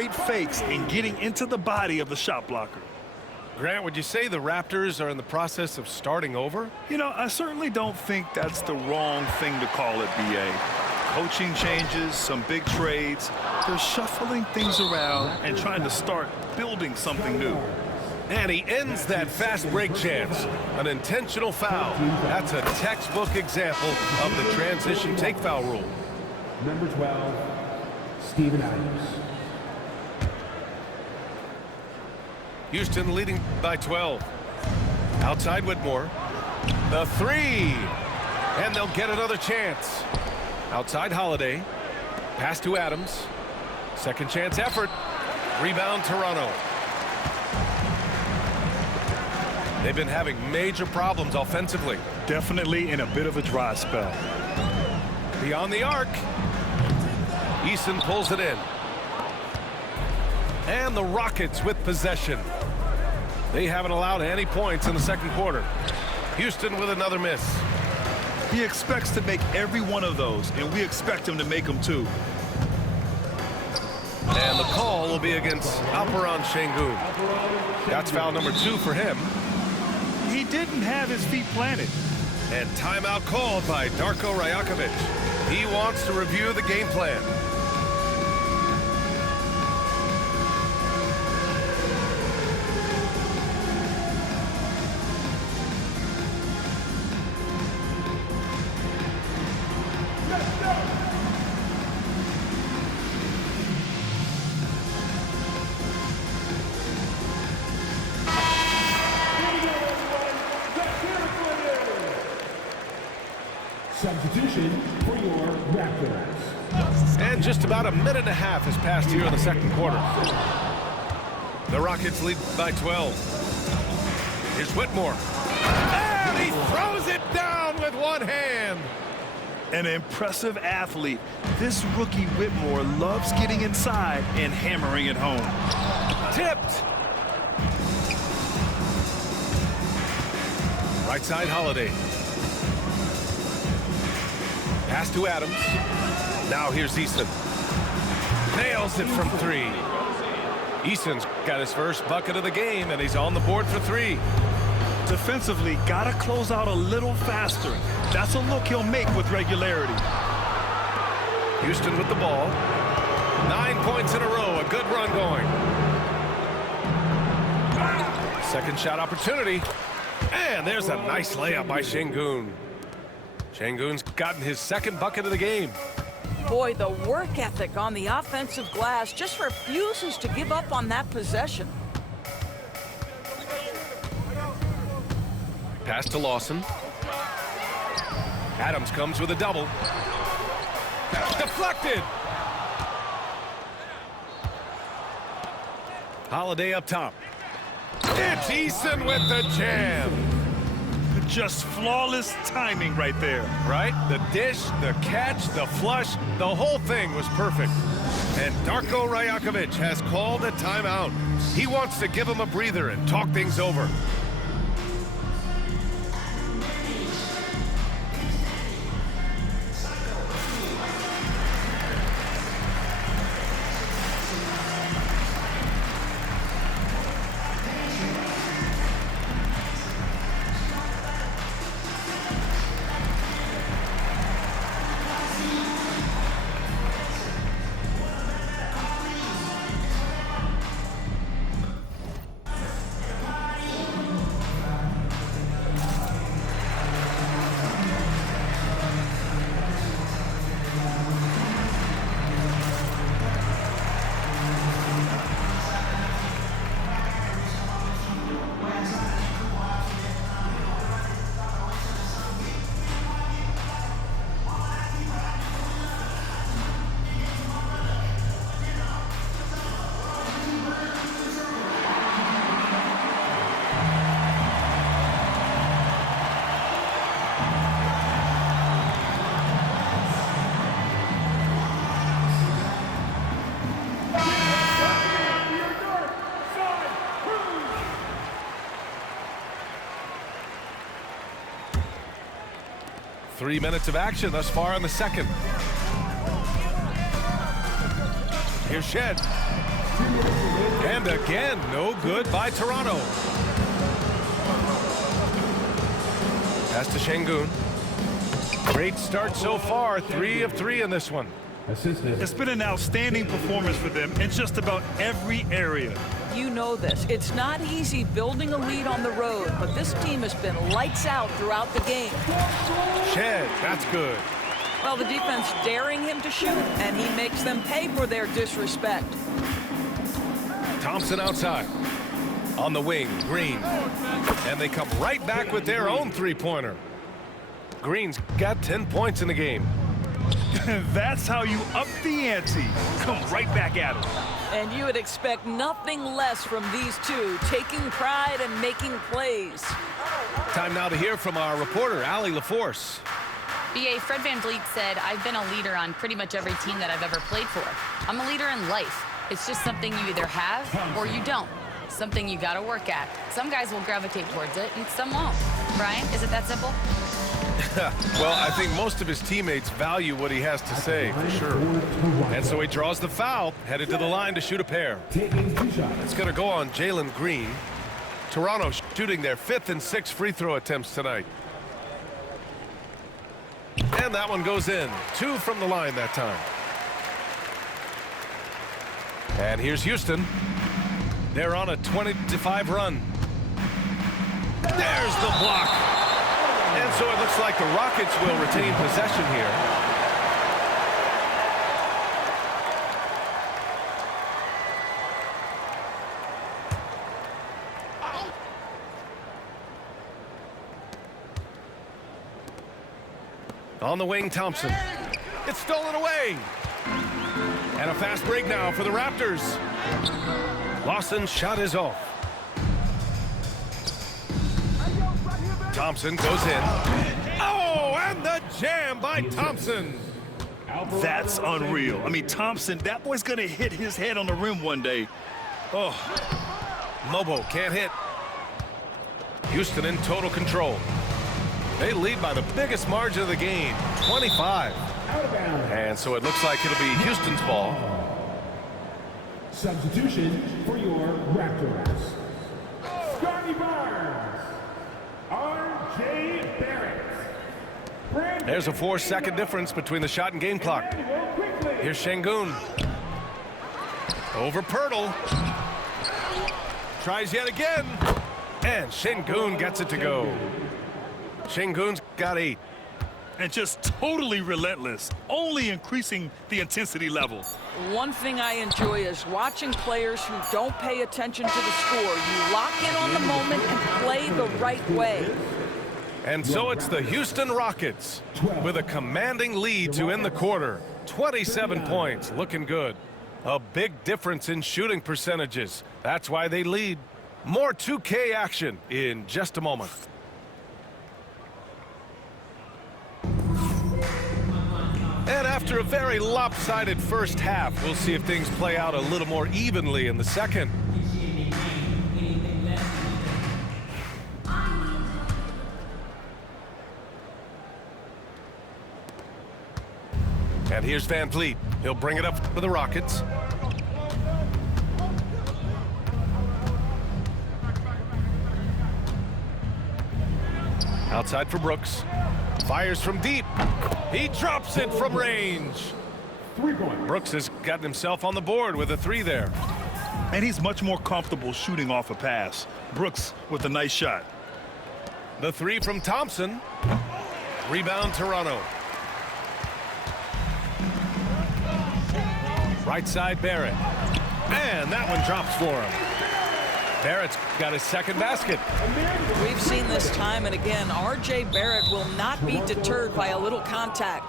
great fakes and getting into the body of the shot blocker. Grant, would you say the Raptors are in the process of starting over? You know, I certainly don't think that's the wrong thing to call it, B.A. Coaching changes, some big trades. They're shuffling things around and trying to start building something new. And he ends that fast break chance. An intentional foul. That's a textbook example of the transition take foul rule. Number 12, Steven Adams. Houston leading by 12. Outside Whitmore. The three. And they'll get another chance. Outside Holiday. Pass to Adams. Second chance effort. Rebound Toronto. They've been having major problems offensively. Definitely in a bit of a dry spell. Beyond the arc. Eason pulls it in. And the Rockets with possession. They haven't allowed any points in the second quarter. Houston with another miss. He expects to make every one of those, and we expect him to make them too. And the call will be against Alperen Şengün. That's foul number 2 for him. He didn't have his feet planted. And timeout called by Darko Rajakovic. He wants to review the game plan. Substitution for your Raptors. And just about a minute and a half has passed here in the second quarter. The Rockets lead by 12. Here's Whitmore. And he throws it down with one hand. An impressive athlete. This rookie Whitmore loves getting inside and hammering it home. Tipped. Right side Holiday. Pass to Adams. Now here's Eason. Nails it from 3. Eason's got his first bucket of the game, and he's on the board for 3. Defensively, gotta close out a little faster. That's a look he'll make with regularity. Houston with the ball. 9 points in a row, a good run going. Second shot opportunity. And there's a nice layup by Şengün. Şengün's gotten his second bucket of the game. Boy, the work ethic on the offensive glass just refuses to give up on that possession. Pass to Lawson. Adams comes with a double. Deflected. Holiday up top. It's Eason with the jam. Just flawless timing right there. Right? The dish, the catch, the flush, the whole thing was perfect. And Darko Rajakovic has called a timeout. He wants to give him a breather and talk things over. Three minutes of action thus far in the second. Here's Shed. And again, no good by Toronto. Pass to Şengün. Great start so far, 3 of 3 in this one. It's been an outstanding performance for them in just about every area. You know this. It's not easy building a lead on the road, but this team has been lights out throughout the game. Shed, that's good. Well, the defense daring him to shoot, and he makes them pay for their disrespect. Thompson outside. On the wing, Green. And they come right back with their own three-pointer. Green's got 10 points in the game. That's how you up the ante. Come right back at it. And you would expect nothing less from these two, taking pride and making plays. Time now to hear from our reporter, Allie LaForce. BA, Fred VanVleet said, I've been a leader on pretty much every team that I've ever played for. I'm a leader in life. It's just something you either have or you don't. Something you got to work at. Some guys will gravitate towards it and some won't. Brian, is it that simple? Well, I think most of his teammates value what he has to say, for sure. And so he draws the foul, headed to the line to shoot a pair. It's going to go on Jalen Green. Toronto shooting their 5th and 6th free throw attempts tonight. And that one goes in. 2 from the line that time. And here's Houston. They're on a 20-5 run. There's the block. And so it looks like the Rockets will retain possession here. On the wing, Thompson. It's stolen away. And a fast break now for the Raptors. Lawson's shot is off. Thompson goes in. Oh, and the jam by Thompson. That's unreal. I mean, Thompson, that boy's going to hit his head on the rim one day. Oh. Mobo can't hit. Houston in total control. They lead by the biggest margin of the game, 25. And so it looks like it'll be Houston's ball. Substitution for your Raptors. Scotty Barnes. R.J. Barrett. There's a 4-second difference between the shot and game clock. Here's Şengün. Over Pirtle. Tries yet again. And Şengün gets it to go. Şengün's got 8. And just totally relentless, only increasing the intensity level. One thing I enjoy is watching players who don't pay attention to the score. You lock in on the moment and play the right way. And so it's the Houston Rockets with a commanding lead to end the quarter. 27 points, looking good. A big difference in shooting percentages. That's why they lead. More 2K action in just a moment. And after a very lopsided first half, we'll see if things play out a little more evenly in the second. And here's VanVleet. He'll bring it up for the Rockets. Outside for Brooks. Fires from deep. He drops it from range. 3-point. Brooks has gotten himself on the board with a 3 there. And he's much more comfortable shooting off a pass. Brooks with a nice shot. The 3 from Thompson. Rebound Toronto. Right side Barrett. And that one drops for him. Barrett's got his second basket. We've seen this time and again. R.J. Barrett will not be deterred by a little contact.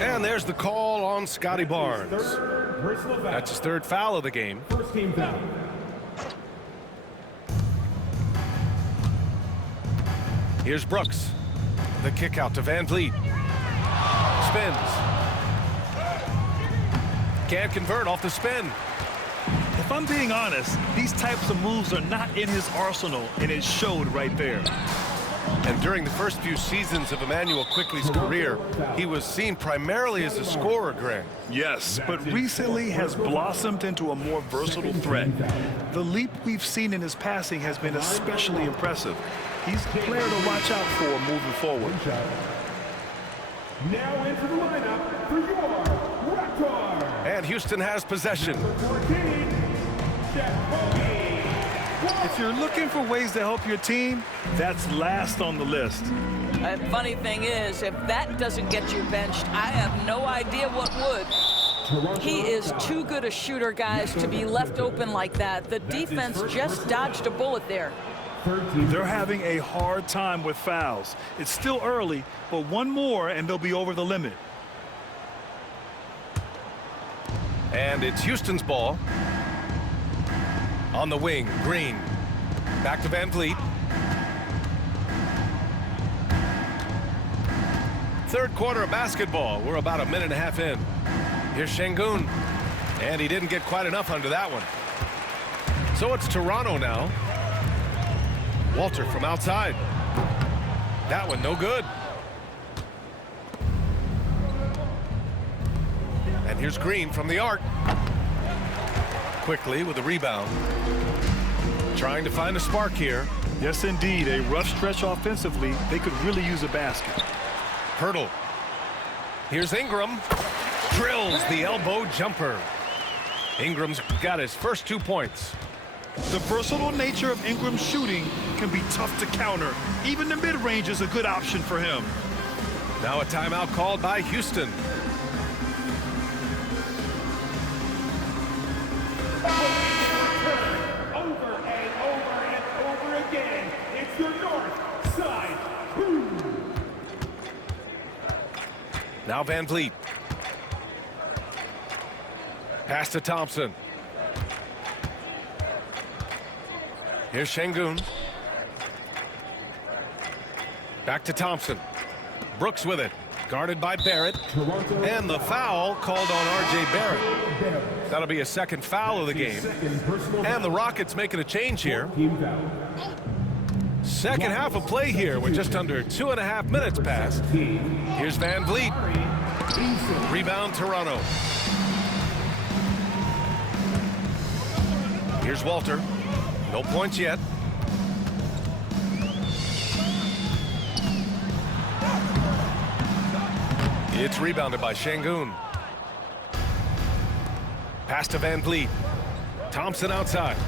And there's the call on Scotty Barnes. That's his 3rd foul of the game. First team foul. Here's Brooks. The kick out to VanVleet. Spins. Can't convert off the spin. If I'm being honest, these types of moves are not in his arsenal, and it showed right there. And during the first few seasons of Emmanuel Quickley's career, he was seen primarily as a scorer, Greg. Yes, but recently has blossomed into a more versatile threat. The leap we've seen in his passing has been especially impressive. He's a player to watch out for moving forward. Now into the lineup for your Raptors. And Houston has possession. If you're looking for ways to help your team, that's last on the list. The funny thing is, if that doesn't get you benched, I have no idea what would. He is too good a shooter, guys, to be left open like that. The defense just dodged a bullet there. They're having a hard time with fouls. It's still early, but one more and they'll be over the limit. And it's Houston's ball. On the wing, Green. Back to Van Vliet. Third quarter of basketball. We're about a minute and a half in. Here's Şengün. And he didn't get quite enough under that one. So it's Toronto now. Walter from outside. That one no good. And here's Green from the arc. Quickly with a rebound. Trying to find a spark here. Yes, indeed. A rough stretch offensively. They could really use a basket. Hurdle. Here's Ingram. Drills the elbow jumper. Ingram's got his first 2 points. The versatile nature of Ingram's shooting can be tough to counter. Even the mid-range is a good option for him. Now a timeout called by Houston. Over and over and over again. It's your north side. Boom. Now Van Vliet. Pass to Thompson. Here's Şengün. Back to Thompson. Brooks with it. Guarded by Barrett. And the foul called on R.J. Barrett. That'll be a second foul of the game. And the Rockets making a change here. Second half of play here with just under 2.5 minutes passed. Here's Van Vliet. Rebound Toronto. Here's Walter. No points yet. It's rebounded by Şengün. Pass to Van Vliet. Thompson outside.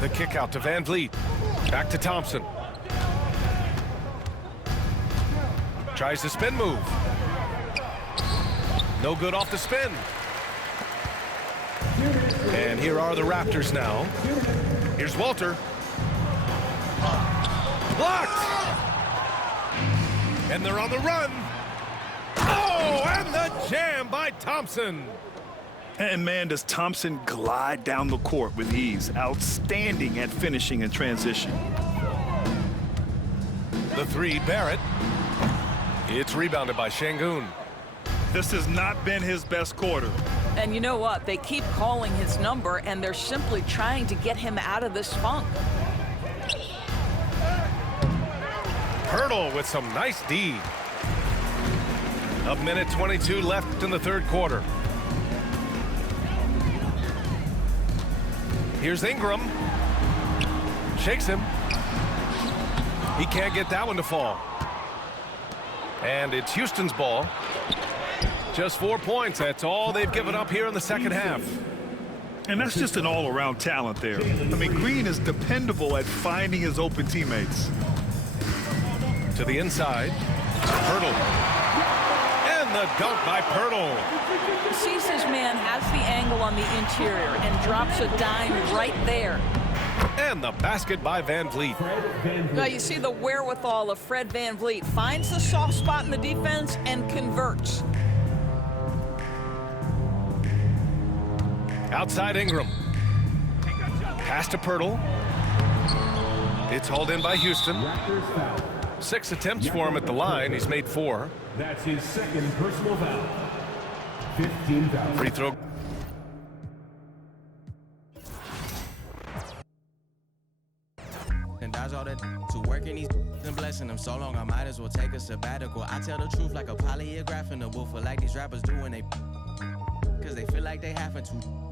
The kick out to Van Vliet. Back to Thompson. Tries the spin move. No good off the spin. And here are the Raptors now. Here's Walter. Blocked! And they're on the run. Oh, and the jam by Thompson. And man, does Thompson glide down the court with ease. Outstanding at finishing in transition. The three, Barrett. It's rebounded by Şengün. This has not been his best quarter. And you know what? They keep calling his number, and they're simply trying to get him out of this funk. Hurdle with some nice D. A minute 22 left in the third quarter. Here's Ingram. Shakes him. He can't get that one to fall. And it's Houston's ball. Just 4 points. That's all they've given up here in the second half. And that's just an all-around talent there. I mean, Green is dependable at finding his open teammates. To the inside. Hurdle. And the dunk by Pirtle. Sees his man has the angle on the interior and drops a dime right there. And the basket by Van Vliet. Now you see the wherewithal of Fred Van Vliet. Finds the soft spot in the defense and converts. Outside Ingram. Pass to Pirtle. It's hauled in by Houston. 6 attempts for him at the line. He's made 4. That's his second personal foul. 15 fouls. Free throw. And and dodge all that. To work in these and blessing them so long, I might as well take a sabbatical. I tell the truth like a polygraph in the booth, like these rappers do when they, cause they feel like they having to.